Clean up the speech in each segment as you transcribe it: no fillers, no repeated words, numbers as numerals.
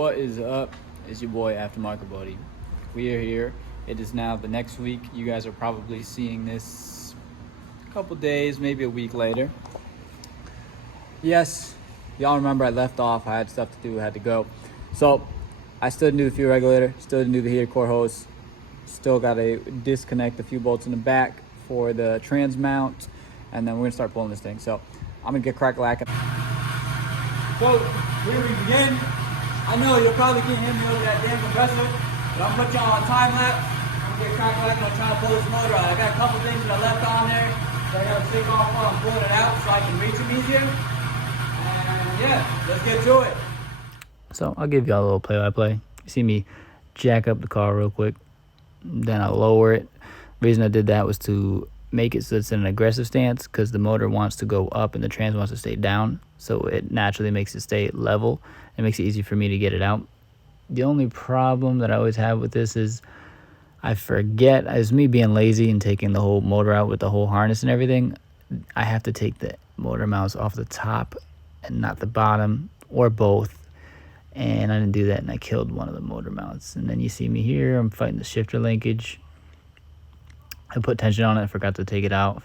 What is up? It's your boy Aftermarket Buddy. We are here. It is now the next week. You guys are probably seeing this a couple days, maybe a week later. Yes, y'all remember I left off. I had stuff to do, had to go. So I still didn't do the fuel regulator, still didn't do the heater core hose, still got to disconnect a few bolts in the back for the trans mount, and then we're gonna start pulling this thing. So I'm gonna get crack-lacking. So here we begin. I know you'll probably can't hear me over that damn compressor, but I'm gonna put y'all on a time lapse. I'm gonna get crack-lacking on trying to pull this motor out. I got a couple things that I left on there that I gotta take off while I'm pulling it out so I can reach them easier. And yeah, let's get to it. So I'll give y'all a little play-by-play. You see me jack up the car real quick, then I'll lower it. The reason I did that was to make it so it's in an aggressive stance, because the motor wants to go up and the trans wants to stay down, so it naturally makes it stay level. It makes it easy for me to get it out. The only problem that I always have with this is I forget, as me being lazy and taking the whole motor out with the whole harness and everything, I have to take the motor mounts off the top and not the bottom, or both. And I didn't do that, and I killed one of the motor mounts. And then you see me here, I'm fighting the shifter linkage. I put tension on it, I forgot to take it out.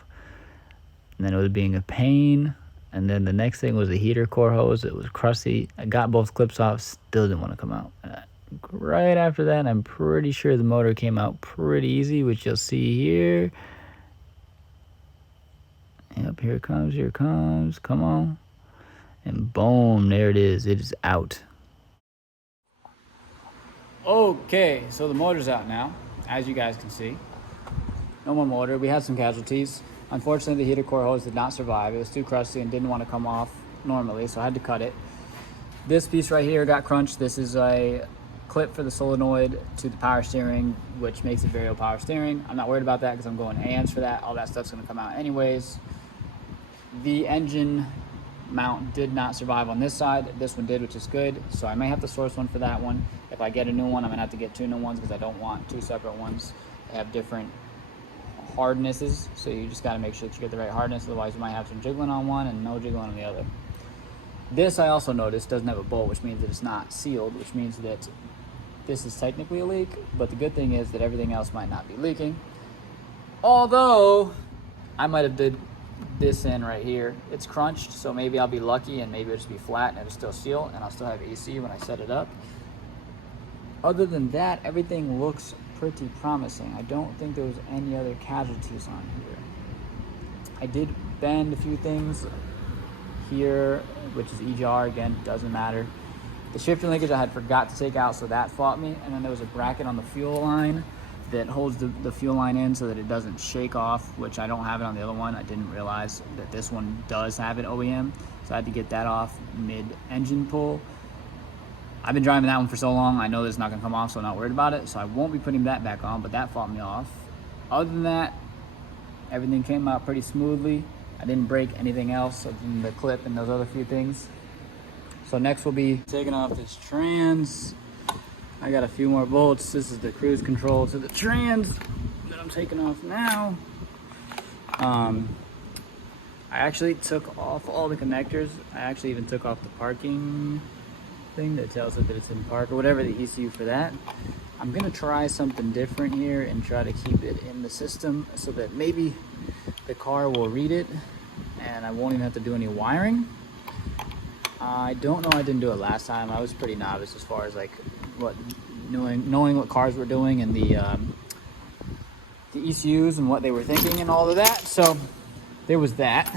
And then it was being a pain. And then the next thing was the heater core hose. It was crusty. I got both clips off, still didn't want to come out. Right after that, I'm pretty sure the motor came out pretty easy, which you'll see here. Yep, here it comes, come on. And boom, there it is out. Okay, so the motor's out now, as you guys can see. No more motor. We had some casualties. Unfortunately, the heater core hose did not survive. It was too crusty and didn't want to come off normally, so I had to cut it. This piece right here got crunched. This is a clip for the solenoid to the power steering, which makes it variable power steering. I'm not worried about that because I'm going AMs for that. All that stuff's going to come out anyways. The engine mount did not survive on this side. This one did, which is good. So I may have to source one for that one. If I get a new one, I'm going to have to get two new ones because I don't want two separate ones. They have different hardnesses, so you just got to make sure that you get the right hardness, otherwise you might have some jiggling on one and no jiggling on the other. This, I also noticed, doesn't have a bolt, which means that it's not sealed, which means that this is technically a leak, but the good thing is that everything else might not be leaking. Although I might have did this in right here. It's crunched, so maybe I'll be lucky and maybe it'll just be flat and it'll still seal, and I'll still have AC when I set it up. Other than that, everything looks pretty promising. I don't think there was any other casualties on here. I did bend a few things here, which is EGR, again, doesn't matter. The shifter linkage I had forgot to take out, so that fought me. And then there was a bracket on the fuel line that holds the fuel line in so that it doesn't shake off, which I don't have it on the other one. I didn't realize that this one does have it OEM, so I had to get that off mid-engine pull. I've been driving that one for so long, I know that it's not gonna come off, so I'm not worried about it. So I won't be putting that back on, but that fought me off. Other than that, everything came out pretty smoothly. I didn't break anything else other than the clip and those other few things. So next we'll be taking off this trans. I got a few more bolts. This is the cruise control to the trans that I'm taking off now. I actually took off all the connectors. I actually even took off the parking thing that tells it that it's in park, or whatever the ECU for that. I'm gonna try something different here and try to keep it in the system so that maybe the car will read it and I won't even have to do any wiring. I don't know, I didn't do it last time. I was pretty novice as far as like knowing what cars were doing and the ECUs and what they were thinking and all of that. So there was that.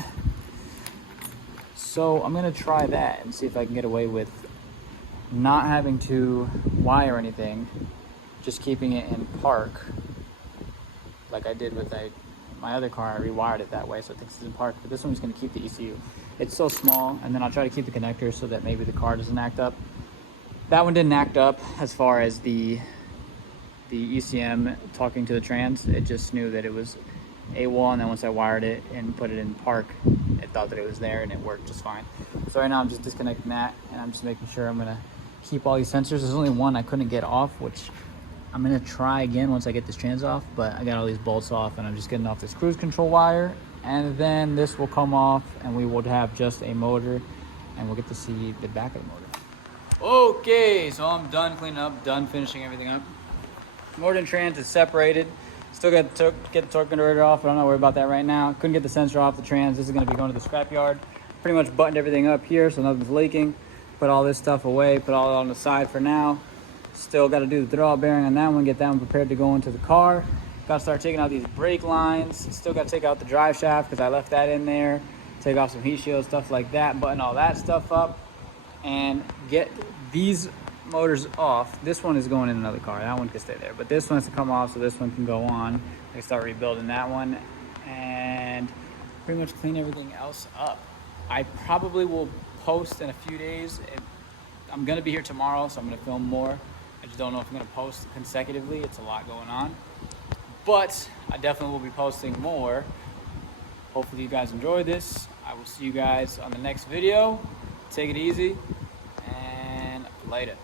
So I'm gonna try that and see if I can get away with not having to wire anything, just keeping it in park like I did with my other car. I rewired it that way so it thinks it's in park, but this one's going to keep the ECU. It's so small, and then I'll try to keep the connectors so that maybe the car doesn't act up. That one didn't act up as far as the ECM talking to the trans. It just knew that it was AWOL, and then once I wired it and put it in park, it thought that it was there and it worked just fine. So right now I'm just disconnecting that, and I'm just making sure I'm going to keep all these sensors. There's only one I couldn't get off, which I'm gonna try again once I get this trans off, but I got all these bolts off and I'm just getting off this cruise control wire, and then this will come off and we will have just a motor and we'll get to see the back of the motor. Okay, so I'm done cleaning up, done finishing everything up. Motor and trans is separated. Still got to get the torque converter off, but I'm not worried about that right now. Couldn't get the sensor off the trans. This is going to be going to the scrapyard. Pretty much buttoned everything up here so nothing's leaking. Put all this stuff away, put all it on the side for now. Still got to do the throwout bearing on that one, get that one prepared to go into the car. Got to start taking out these brake lines. Still got to take out the drive shaft because I left that in there. Take off some heat shields, stuff like that. Button all that stuff up and get these motors off. This one is going in another car. That one can stay there. But this one has to come off so this one can go on. I can start rebuilding that one and pretty much clean everything else up. I probably will post in a few days. I'm going to be here tomorrow, so I'm going to film more. I just don't know if I'm going to post consecutively. It's a lot going on. But I definitely will be posting more. Hopefully you guys enjoyed this. I will see you guys on the next video. Take it easy and later.